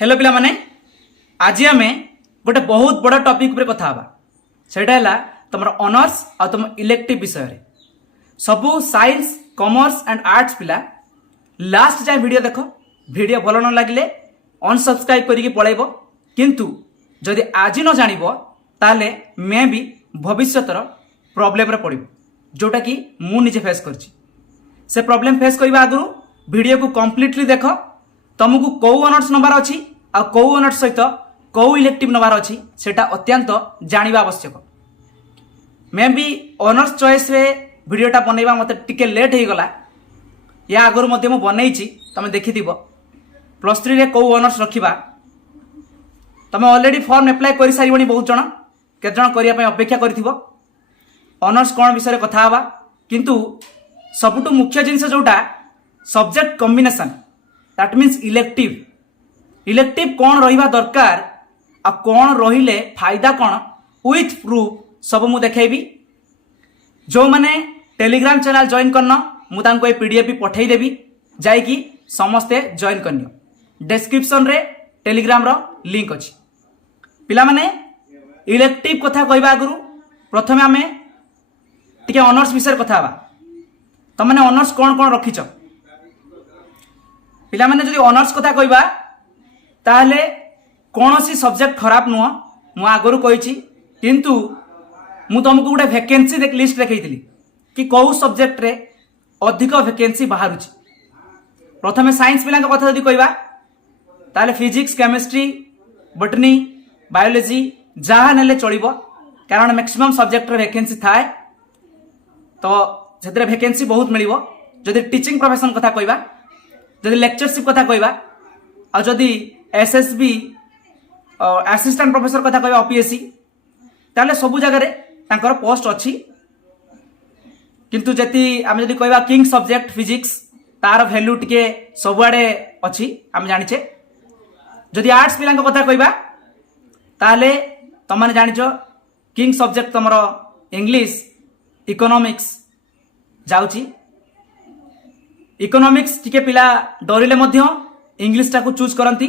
Hello पिला माने आज आम गोटे बहुत बड़ा टॉपिक पर कथा हवा सेटा है तुम ऑनर्स आ तुम इलेक्टिव विषय रे सबू साइंस कॉमर्स एंड आर्ट्स पिला लास्ट जाए वीडियो देख वीडियो भल न लगे अनसब्सक्राइब करके पलैब किंतु जदि आज न जान ताले मैं भी भविष्यतर प्रॉब्लम रे पड़ब जोटा कि मु निजे फेस करछि से प्रॉब्लम फेस करबा आगु वीडियो को कंप्लीटली देख तुमको कौ ऑनर्स नबार अच्छी आ कौ ऑनर्स सहित कौ इलेक्टिव नबार अच्छी सेटा अत्यंत जानिबा आवश्यक। मैं भी ऑनर्स चॉइस रे वीडियोटा बनैबा मते टिके लेट हो गला या आगु मते मु बनैछि तमे देखिथिबो प्लस 3 रे कौ ऑनर्स रखिबा तमे ऑलरेडी फॉर्म अप्लाई करि सारिबनी बहुत जण केत जण करिया पय अपेक्षा करिथिबो ऑनर्स कोन विषय रे कथा हवा किंतु सबटु मुख्य जिंस जोटा subject combination that means elective कौन रहिबा दरकार आ कौन रहिले फायदा कौन विथ प्रूफ सब मु देखेबी जो माने टेलीग्राम चैनल जॉइन करना मु तांको ए पीडीएफ भी पठेई देबी जाई कि समस्ते जॉइन करनियो डिस्क्रिप्शन रे टेलीग्राम रो लिंक अछि। पिला माने इलेक्टिव कथा कहबा आगु प्रथमे आमे टिके ऑनर्स विषय कथा हवा तमने ऑनर्स कौन कौन रखिछ पिला माने जदि ऑनर्स कथा कहबा ताहले कौनसी सब्जेक्ट खराब नुह मु आगु कही किंतु मु तुमको गोटे वैकेंसी लिस्ट देखी कि कौ सब्जेक्ट रे अधिक वैकेंसी बाहर प्रथमे साइंस पिला कथा जदि कहबा ताहले फिजिक्स केमिस्ट्री बॉटनी बायोलॉजी जहाँ नेले चलिबो कारण मैक्सिमम सब्जेक्ट रे वैकेंसी थाए तो से वैकेंसी बहुत मिलिबो। जदि टीचिंग प्रोफेशन कथा कहबा जदि लेक्चरशिप कथा कहबा आ जदि एसएसबी असिस्टेंट प्रोफेसर कथा कहबा ओपीएससी ताले सब जगह रे तांकर पोस्ट अछि किंतु जति आमे जदि कहबा किंग सब्जेक्ट फिजिक्स तार वैल्यू टिके सबुआडे अछि आमे जानिछे। जदि आर्ट्स पिलांक कथा कहबा ताले तमाने जानिछो किंग सब्जेक्ट तमरो इंग्लिश इकोनॉमिक्स जाउची इकोनॉमिक्स टिके पिला डरिले मध्य इंग्लिश टाको चूज करंती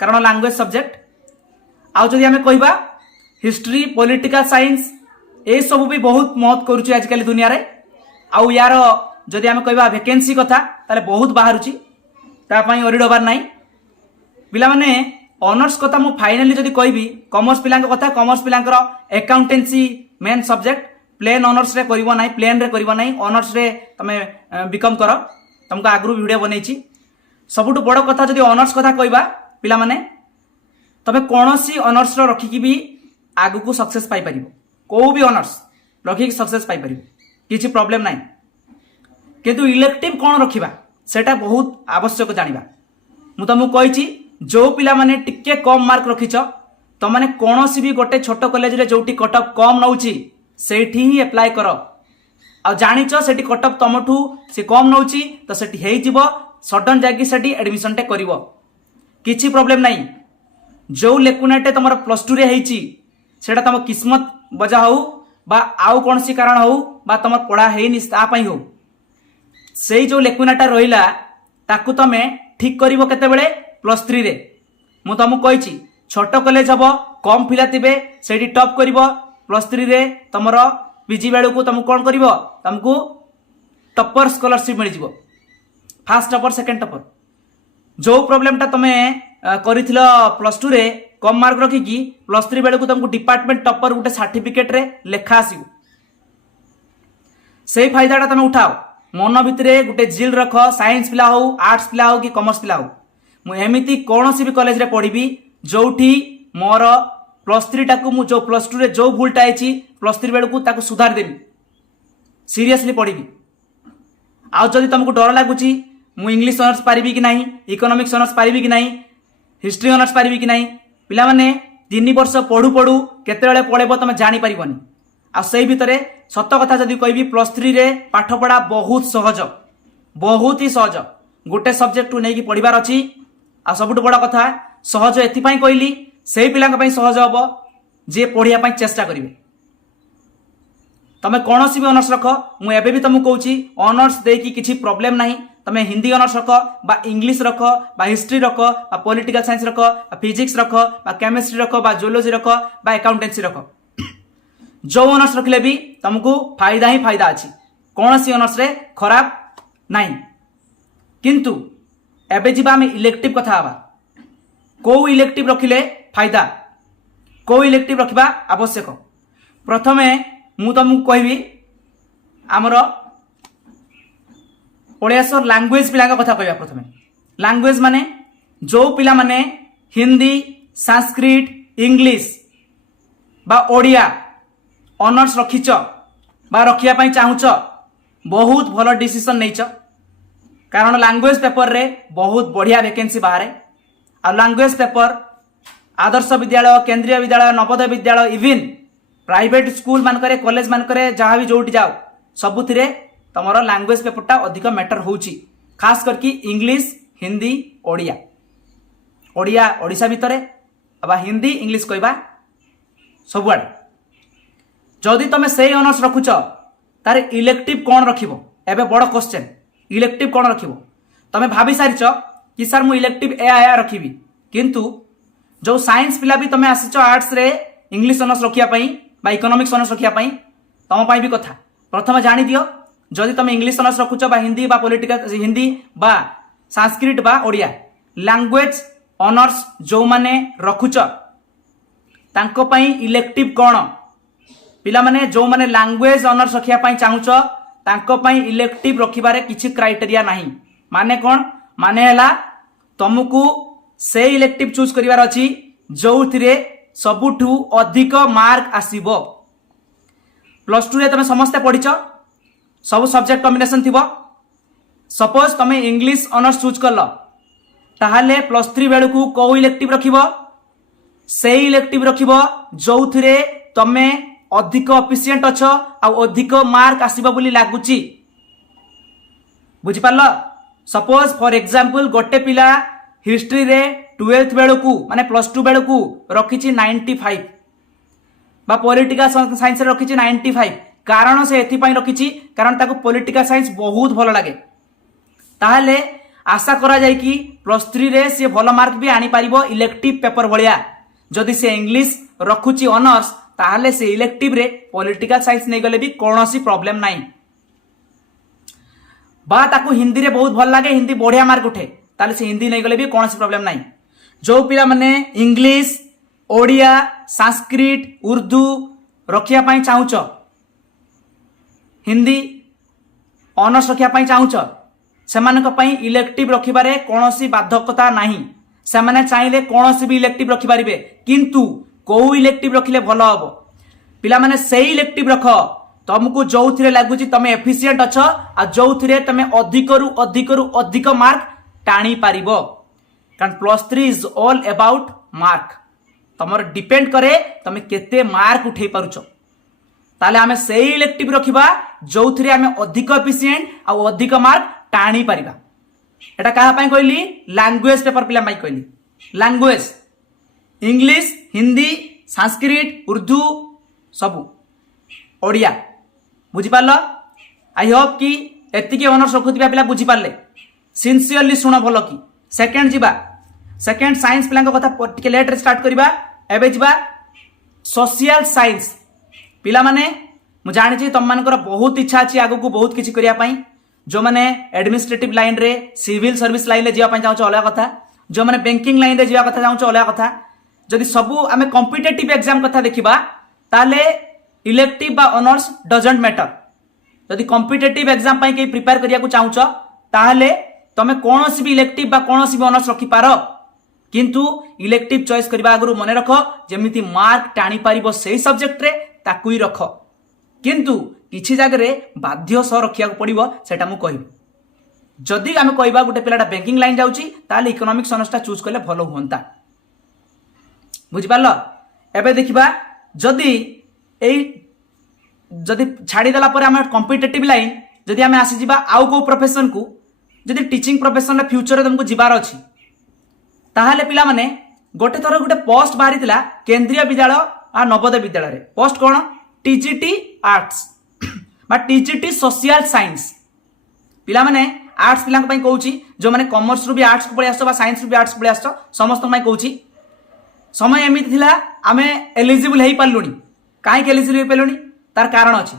कारण लैंग्वेज सब्जेक्ट आउ जदि आमे कहबा हिस्ट्री पॉलिटिकल साइंस ए सब भी बहुत महत्व करूची आजकल दुनिया रे आउ यार जदि आमे कहबा वैकेंसी कथा ताले बहुत बाहरुची ता पई ओरिडोबार नाही पिला माने ऑनर्स कथा मु फाइनली जदि कहबी कॉमर्स पिलांक कथा कॉमर्स पिलांकर accountancy main subject plain honours रे करिवो नाही प्लेन रे करिवो नाही ऑनर्स रे तमे बीकॉम करो तुमको आगु वीडियो बनैछि। सबुठ बड़ कथा जदि ऑनर्स कथा कहबा पिला माने तबे कोनोसी ऑनर्स रो रखी कि भी आगु को सक्सेस पाई परिबो को भी ऑनर्स रखी कि सक्सेस पाई परिबो किछि प्रॉब्लम नाही किंतु इलेक्टिव कोन रखिबा सेटा बहुत आवश्यक जानिबा मु तुमको कहिछि जो पिला माने टिके कम मार्क रखिछ त माने कोनोसी भी गोटे छोट कॉलेज रे जोटी कट ऑफ कम नउछि सेठी ही अप्लाई करो आ जानिछ सेठी कट ऑफ तमठू से कम नउछि तो सेठी हेइ जिवो सडन जाकी सेठी एडमिशन टे करिवो किछि प्रॉब्लम नाही। जो लेकुनाटे तमर प्लस 2 रे हेइछि सेटा तम किस्मत बजा हो बा आउ कोनसी कारण हो बा तमर पढ़ा हेइनि ता पई हो सेई जो लेकुनाटा रहिला ताकू तमे ठीक करिवो केते बेले प्लस 3 रे मु तमु कहिछि छोट कॉलेज हबो कम पिला तिबे सेठी टॉप करिवो प्लस 3 रे तमर पीजी बेलू को तुम कौन कर तुमको टॉपर स्कॉलरशिप मिल जिवो फास्ट टॉपर सेकंड टॉपर जो प्रॉब्लम टा तुम करिथिलो प्लस 2 रे कम मार्क रखिकी प्लस 3 बेलू को तुमको डिपार्टमेंट टॉपर गोटे सर्टिफिकेट रे लेखा आसीबो सेही फायदाटा तुम उठाओ मन भितरे गोटे जिल रख साइंस पिला हो आर्ट्स पिला हो कि कॉमर्स पिला हो मु एमिति कोनोसी भी कॉलेज रे पढ़िबी जोठी मोर प्लस 3 टाकू मु जो प्लस 2 रे जो भूलटा आइछि प्लस 3 बेलू को ताकू सुधार देबी सीरियसली पढ़िबी। आउ जदि तुमको डर लागुची मु इंग्लिश ऑनर्स पारिबी कि नाही इकोनॉमिक्स ऑनर्स पारिबी कि नाही हिस्ट्री ऑनर्स पारिबी कि नाही पिला माने 3 वर्ष पढ़ू पढ़ू केते बेले पळेबो तमे जानि परिबनी आ सेही भितरे सत्य कथा जदि कहबी प्लस 3 रे पाठ पढ़ा बहुत ही सहज गोटे सब्जेक्ट को नेकी पढ़िबार अछि आ सबुठ बड़ कथा सहज एथि पई कहली सेही पिलांक पई सहज हबो जे पढ़िया पई चेष्टा करिवे तमे कोनोसी भी ऑनर्स रख मु एबे भी तुमको कहूची ऑनर्स देकी किछि प्रॉब्लम नाही তুমি হিন্দি অনর্স রখ বা ইংলিশ রখ বা হিস্ট্রি রখ বা পলিটিকাল সাইন্স রখ বা ফিজিক্স রখ বা কেমিস্ট্রি রখ বা জুओलॉजी रख বা एकाउंटेंसी रख जो अनर्स रखिले भी तुमको फायदा ही फायदा अच्छी कौन सी अनर्स रे खराब नहीं किंतु एबे जीवा आम इलेक्टिव कथा हवा को इलेक्टिव रखिले फायदा को इलेक्टिव रखा आवश्यक प्रथमे मु तुमको कहबी आमर ओडिया लैंग्वेज पिला कथा कहबा प्रथमे लैंग्वेज माने जो पिला माने हिंदी संस्कृत इंग्लिश बा ओडिया ऑनर्स रखीच बा रखिया पई चाहूच बहुत भल डिसीजन नहींच कारण लैंग्वेज पेपर रे बहुत बढ़िया वैकेंसी बाहर आ लैंग्वेज पेपर आदर्श विद्यालय केंद्रीय विद्यालय Navodaya Vidyalaya even private school मानकरे college मानकरे जहाँ भी जोटी जाओ सबुथिरे तमरो लैंग्वेज पेपरटा अधिक मैटर होउची खास करके इंग्लिश हिंदी ओडिया ओडिया ओडिशा भितरे बा हिंदी इंग्लिश कहबा सबुआडे जदि तुम से ऑनर्स रखुच तार इलेक्टिव कौन रखिबो एबे बड़ क्वेश्चन इलेक्टिव कौन रखिबो तुम भाभी सारिच कि सर मु इलेक्टिव ए रखिबी किंतु जो साइंस पिला भी तुम आसीच आर्ट्स रे इंग्लिश ऑनर्स रखिया पई बा इकोनॉमिक्स ऑनर्स रखिया पई तुम पई भी कथा प्रथम जानि दियो जदि तुम इंग्लिश ऑनर्स रखुच बा हिंदी बा पॉलिटिकल हिंदी बा संस्कृत बा ओडिया लैंग्वेज ऑनर्स जो माने रखुच तांको पई इलेक्टिव कौन पिला माने जो माने लैंग्वेज ऑनर्स रखिया पई चाहूच तांको पई इलेक्टिव रखिबारे किछि क्राइटेरिया नाही माने कौन माने हला तुमको से इलेक्टिव चूज करिवार अछि जोथिरे सबुठु अधिक मार्क आसीबो प्लस 2 रे तमे समस्त पढिच सब सब्जेक्ट कॉम्बिनेशन थिबो सपोज तमे इंग्लिश ऑनर्स चूज करलो ताहाले प्लस 3 बेलकू को इलेक्टिव रखिबो से इलेक्टिव रखिबो जोथिरे तमे अधिक एफिशिएंट अछ आ अधिक मार्क आसीबो बोली लागुची बुझि पारलो सपोज फॉर एग्जांपल गोटे पिला हिस्ट्री रे 12th बेलकू माने प्लस 2 बेलकू रखिछि 95 बा पॉलिटिकल साइंस रे रखिछि 95 कारण से एथि पई रखिछि कारण ताको पॉलिटिकल साइंस बहुत भलो लागे ताहले आशा करा जाय कि प्लस 3 रे से भलो मार्क भी आनी पारिबो इलेक्टिव पेपर भलिया जदि से इंग्लिश रखुछि ऑनर्स ताहले से इलेक्टिव रे पॉलिटिकल साइंस नै गले भी कोनोसी प्रॉब्लम नाही बा ताको हिंदी रे बहुत भल लागे हिंदी बढ़िया मार्क उठे ताले से हिंदी नै गले भी कोनोसी प्रॉब्लम नाही जो पिला माने इंग्लिश ओडिया संस्कृत उर्दू रखिया पई चाहूच हिंदी ऑनर्स रखिया पई चाहूच सेमानक पई इलेक्टिव रखिबारे कोनोसी बाध्यकता नाही सेमाने चाहिले कोनोसी भी इलेक्टिव रखि परिबे किंतु को इलेक्टिव रखिले भलो हबो पिला माने सेही इलेक्टिव रख तुमको जोथिरे लागुची तमे एफिशिएंट अछ आ जोथिरे तमे अधिक मार्क टाणी पारिबो कारण plus 3 is all about mark तमर डिपेंड करे तमे केते मार्क उठै पारुछ ताले आमे सेही इलेक्टिव रखिबा जोथिरे आमे अधिक एफिशिएंट आ अधिक मार्क टाणी पारिबा एटा कहा पई कहली लैंग्वेज पेपर पिला पई कहली लैंग्वेज इंग्लिश हिंदी संस्कृत उर्दू सब ओडिया बुझी पारलो आई होप कि एतिके ऑनर्स रखुथिबा पिला बुझी पारले सिंसियरली सुनो भलो कि सेकंड जीवा सेकंड साइंस पिला कथा टिके लेट रे स्टार्ट करबा एबे जीवा सोशल साइंस पिला माने मु जानि छी तम मानकर बहुत इच्छा अछि आगु को बहुत किछि करिया पई जो माने एडमिनिस्ट्रेटिव लाइन रे सिविल सर्विस लाइन रे जिया पई चाहू अलग कथा जो माने बैंकिंग लाइन रे जिया कथा चाहू अलग कथा जदि सबु आमे कॉम्पिटिटिव एग्जाम कथा देखिबा ताले इलेक्टिव बा ऑनर्स डजंट मैटर जदि कॉम्पिटिटिव एग्जाम पई के प्रिपेयर करिया को चाहूच ताले तमे कोनोसी भी इलेक्टिव बा कोनोसी भी ऑनर्स रखि पारो किंतु इलेक्टिव चॉइस करबा आगु मन रख जेमिति मार्क टाणी पारिबो सेही सब्जेक्ट रे ताकु ही रख किंतु किछि जगह रे बाध्य सह रखिया को पड़िबो सेटा मु कहिबी जदि आमे कहबा गुटे पिलाटा बैंकिंग लाइन जाउची ताले इकोनॉमिक्स ऑनर्स चूज करले भलो होंता बुझि पारलो एबे देखिबा जदि छाड़ी देला पर आमे कॉम्पिटिटिव लाइन जदि आमे आसी जिबा आउ को प्रोफेशन को जदि टीचिंग प्रोफेशन रे फ्यूचर रे तुमको जिबार अछि ताहाले पिला माने गोटे थोर गोटे पोस्ट बाहरी थिला केंद्रीय विद्यालय आ नवोदय विद्यालय रे पोस्ट कोन टीजीटी आर्ट्स बा टीजीटी सोशल साइंस पिला माने आर्ट्स पिला कहूँ जो मैंने कॉमर्स रु भी आर्ट्स को पढ़ी आस साइंस रु भी आर्ट्स पढ़ी आस समस्त कहूँ समय एमती थिला आमे एलिजिबल हो पार्लुनी कहीं एलिजिबल हो पार्लुनी तार कारण अच्छी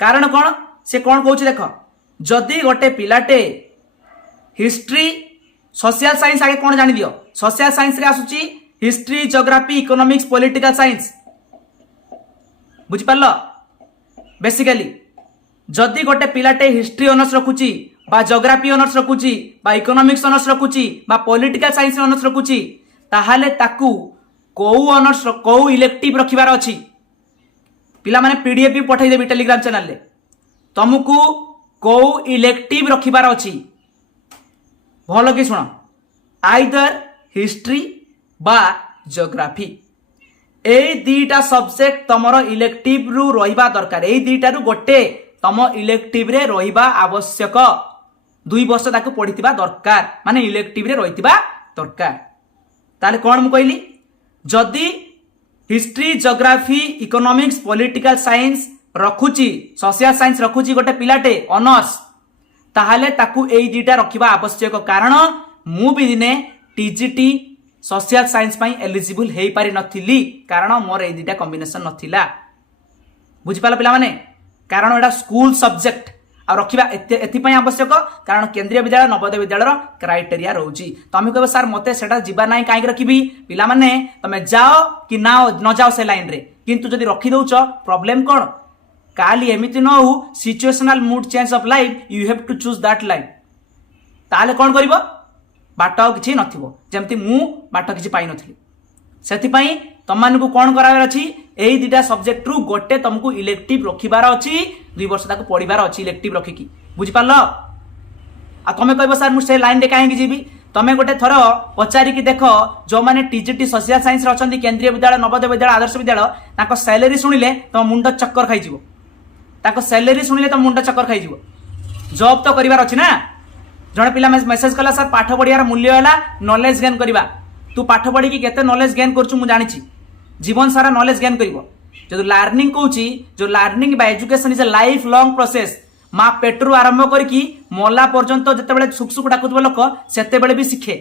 कारण कौन से कौन कहूँ देख जदि गोटे पिलाटे हिस्ट्री सोशल साइंस आगे कौन जान दियो सोशल साइंस रे आसुची history geography economics political science बुझिपार बेसिकली जदि गोटे पिलाटे हिस्ट्री ऑनर्स रखुची बा जियोग्राफी ऑनर्स रखुची बा इकोनॉमिक्स ऑनर्स रखुची बा पॉलिटिकल साइंस ऑनर्स रखुची ताहाले ताकू कोउ ऑनर्स कोउ इलेक्टिव रखिबार अछि पिला माने पीडीएफ भी पठाई देबी टेलीग्राम चैनल रे तुमको कोउ इलेक्टिव रखिबार अछि भलो कि सुन आइदर हिस्ट्री बा जियोग्राफी ए दीटा सब्जेक्ट तमरो इलेक्टिव रु रहिबा दरकार ए दीटा रु गोटे तम इलेक्टिव रे रहिबा आवश्यक 2 वर्ष ताकू पढ़िथिबा दरकार माने इलेक्टिव रे रहिथिबा दरकार ताले कोन मु कहली जदि history geography economics political science रखुची सोशल साइंस रखुची गोटे पिलाटे ऑनर्स ताहाले ताकू एई दीटा रखिबा आवश्यक कारण मु भी दिने टीजीटी सोशल साइंस पाई एलिजिबल हेई पारि नथिली कारण मोर एई दीटा कॉम्बिनेशन नथिला बुझि पाला पिला माने कारण एटा स्कूल सब्जेक्ट आ रखिबा एथि आवश्यक कारण केंद्रीय विद्यालय नवोदय विद्यालय क्राइटेरिया रोची तमे कहबो सर मते सेटा जिबा नाही काई रखिबी पिला माने तमे जाओ कि ना न जाओ से लाइन रे किंतु जदि रखि दउछ प्रॉब्लम कोन काली एमिति न हो situational mood change of life you have to choose that line ताले कोन करिवो बाट किछि नथिबो जेमति मु बाट किछि पाइ नथली सेति पई तमान को कोन करावर अछि एई दिटा सब्जेक्ट रु गोटे तुमको इलेक्टिव रखिबार अछि 2 वर्ष ताको पढिबार अछि इलेक्टिव रखिकी बुझि पारलो आ तमे कहबो सर मु से लाइन रे काहे कि जीबी तमे गोटे थरो पचारि कि देखो जो माने टीजीटी सोशल साइंस रे अछंती केंद्रीय विद्यालय नवोदय विद्यालय आदर्श विद्यालय ताको सैलरी सुनिले तम मुंड चक्कर खाइ जीवो ताको सैलरी सुनिले तम मुंड चक्कर खाइ जीवो जॉब तो करिवार अछि ना जणे पिला मेसेज कला सर पाठ पढियार मूल्य होला नॉलेज गेन करिवा तू पाठ पढी कि केते नॉलेज गेन करछु मु जानि छी जीवन सारा नॉलेज गेन करिवो जो लर्निंग कहूची जो लर्निंग बा education is a life long process माँ पेटरू आरंभ करके मला पर्यंत जिते सुख सुख डाकुव लोक सेते भी शिखे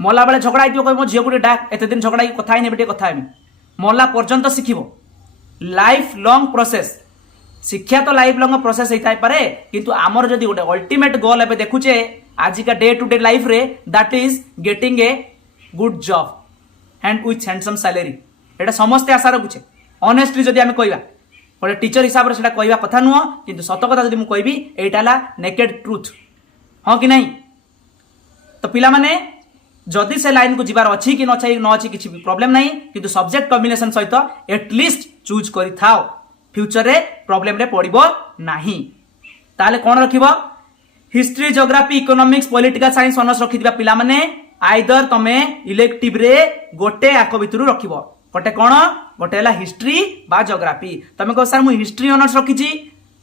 मला बेले झगड़ा हो मो झील को डाक एत दिन झगड़ा कथा ही कथा हेमी मला पर्यंत शिखिब लाइफ लॉन्ग प्रोसेस शिक्षा तो लाइफ लॉन्ग प्रोसेस होता है किंतु आमर जदि गोटे अल्टीमेट गोल एबे देखुचे आजिका डे टू डे लाइफ रे that is getting a good job and with handsome salary एटा समस्ते आशा रखुचे ऑनेस्टली जदि आमे कहबा गोटे टीचर हिसाब से कहवा कथा नुह किंतु सत कथा जदि मु कहबी एटा ला नेकेड ट्रुथ हाँ कि नहीं तो पिला माने जदि से लाइन को जिबार अछि कि न अछि किछि प्रॉब्लम नहीं किंतु सब्जेक्ट कॉम्बिनेशन सहित एटलिस्ट चूज करि थाओ फ्यूचर रे प्रॉब्लम रे पड़िबो नाही ताले कोन रखिबो history geography economics political science honours रखिदिबा पिला माने आइदर तमे इलेक्टिव रे गोटे आको भितरु रखिबो गोटे कोन गोटे हला हिस्ट्री बा जियोग्राफी तमे कह सर मु हिस्ट्री ऑनर्स रखिछि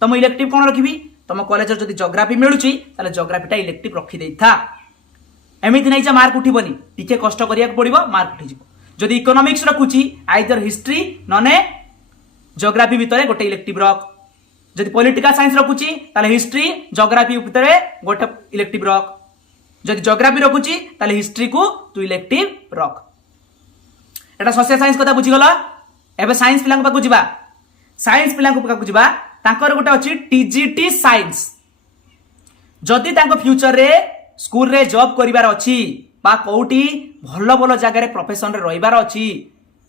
तम इलेक्टिव कोन रखिबी तम कॉलेज जदि जियोग्राफी मिलुछि ताले जियोग्राफीटा इलेक्टिव रखि देइथा एमिति नै जे मार्क उठिबनी टिके कष्ट करिया पड़िबो मार्क उठि जिवो जदि इकोनॉमिक्स रखुछि आइदर हिस्ट्री नने जियोग्राफी भितरे गोटे इलेक्टिव रख जदि पॉलिटिकल साइंस रखुछि ताले हिस्ट्री जियोग्राफी भितरे गोटे इलेक्टिव रख जदि जियोग्राफी रखुछि ताले हिस्ट्री को तू इलेक्टिव रख एटा सोशल साइंस कथा बुझी गला एबे साइंस पिलांक पाकु जिबा साइंस पिलांक पाकु जिबा तांकर गोटे अछि टीजीटी साइंस जदि तांको फ्यूचर रे स्कूल रे जॉब करिवार अछि बा कोउटी भलो भलो जगह रे प्रोफेशन रे रहिबार अछि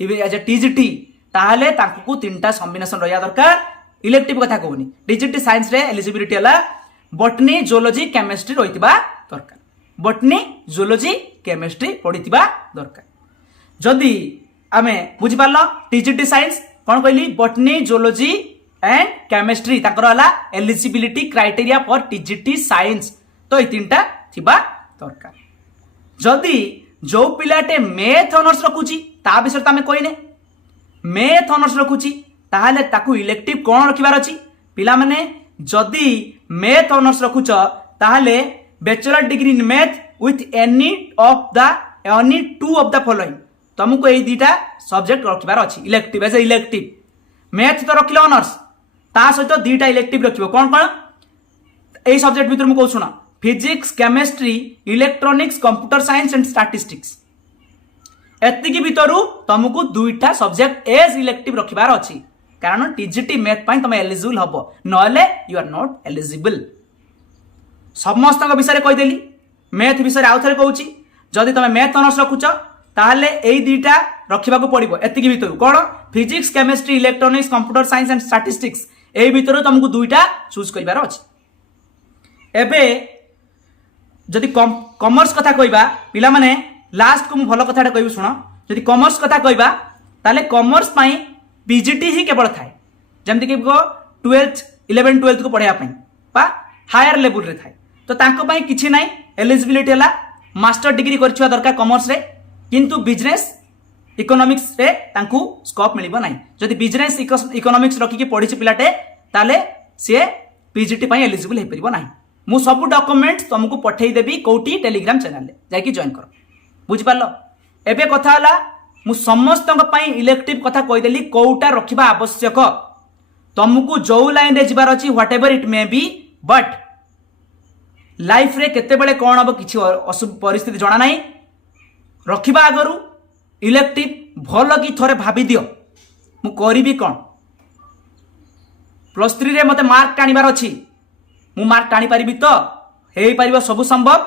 एज ए टीजीटी ताहले तांको तीनटा कॉम्बिनेशन रहिया दरकार इलेक्टिव कथा कहूनी टीजीटी साइंस रे एलिजिबिलिटी हला बॉटनी जूलॉजी केमिस्ट्री रहितबा दरकार बॉटनी जूलॉजी केमिस्ट्री पढितबा दरकार जदि आमे बुझी पारलो टीजीटी साइंस कोन कहली बॉटनी जूलॉजी एंड केमिस्ट्री ताकर हला eligibility criteria for TGT science तो ए तीनटा थिबा दरकार जदि जो पिलाटे मैथ ऑनर्स रखुची ता विषय तमे कहिने मैथ ऑनर्स रखुची ताहले ताकू इलेक्टिव कोन रखिबार अछि पिला माने जदि मैथ ऑनर्स रखुच ताहले bachelor degree in math with any two of the following तुमको ए दीटा सब्जेक्ट रखिबार अछि elective as a elective math तो रखिले ऑनर्स ता सहित दीटा इलेक्टिव रखिबो कोन कोन এই সবজেক্ট ভিতরে মু কହୁছি না physics chemistry electronics computer science and statistics एतिकी भितरु तुमको दुईटा सब्जेक्ट एज इलेक्टिव रखिबार अछि कारण टीजीटी मैथ पई तुम एलिजिबल हबो नले यू आर नॉट एलिजिबल समस्त विषय कही देली मैथ विषय आउ थे कहूँ जदि तुम मैथ अनर्स रखुच ताहले एई दुईटा रखिबाकू पड़िबो एतिकी भितरु कोन physics chemistry electronics computer science and statistics एई भितरु तुमको दुईटा चूज करिबार अछि एबे जदि कॉमर्स कथा कहबा पिला माने लास्ट को मु भलो कथाटा कहबी सुनो जदि कॉमर्स कथा कहबा ताले कॉमर्स पई पीजीटी ही केवल थाए जेमति कि 12th 11 12th को पढ़ाया पई बा हायर लेवल रे थाए तो तांको पई किछि नाही एलिजिबिलिटी हला मास्टर डिग्री करछुआ दरकार कॉमर्स रे किंतु बिजनेस इकोनॉमिक्स रे तांकू स्कोप मिलिबो नाही जदि बिजनेस इकोनॉमिक्स रखी के पढ़ी पिलाटे ताले से पीजीटी पई एलिजिबल हे परिबो नाही मु सब डॉक्यूमेंट तुमको पठेई देबी कोटी टेलीग्राम चैनल रे जाई कि जॉइन करो बुझि पारलो एबे कथा हला मु समस्त पई इलेक्टिव कथा कहि देली कोउटा रखिबा आवश्यक तुमको जो लाइन रे जिबार अछि what ever it may be but life रे केते बेले कोन अब किछि असुब परिस्थिति जणा नाही रखिबा आगरु इलेक्टिव भल कि थोरे भाबी दियो मु करिबी कोन +3 रे मते मार्क टाणीबार अछि मु मार्क टाणी पारिबी तो हेई पारिबो सब संभव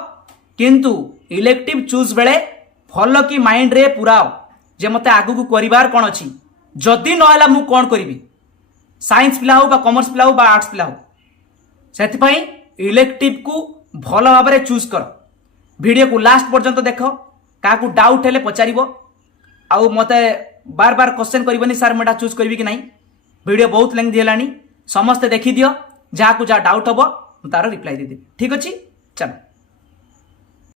किंतु इलेक्टिव चूज बेले भल कि माइंड रे पुराओ जे मते आगु को करिबार कोन अछि जदि न होला मु कोन करिबी साइंस पिला हो बा कॉमर्स पिला हो बा आर्ट्स पिला हो सेति पई इलेक्टिव को भल भाबरे चूज कर वीडियो को लास्ट पर्यंत देखो का को डाउट हेले पचारिबो आउ मते बार बार क्वेश्चन करबनी सर मेटा चूज करबी कि नहीं वीडियो बहुत लेंथी हेलानी समस्त देखि दियो जहाँ को जहाँ डाउट हम तार रिप्लाई दे ठीक अच्छी चलो।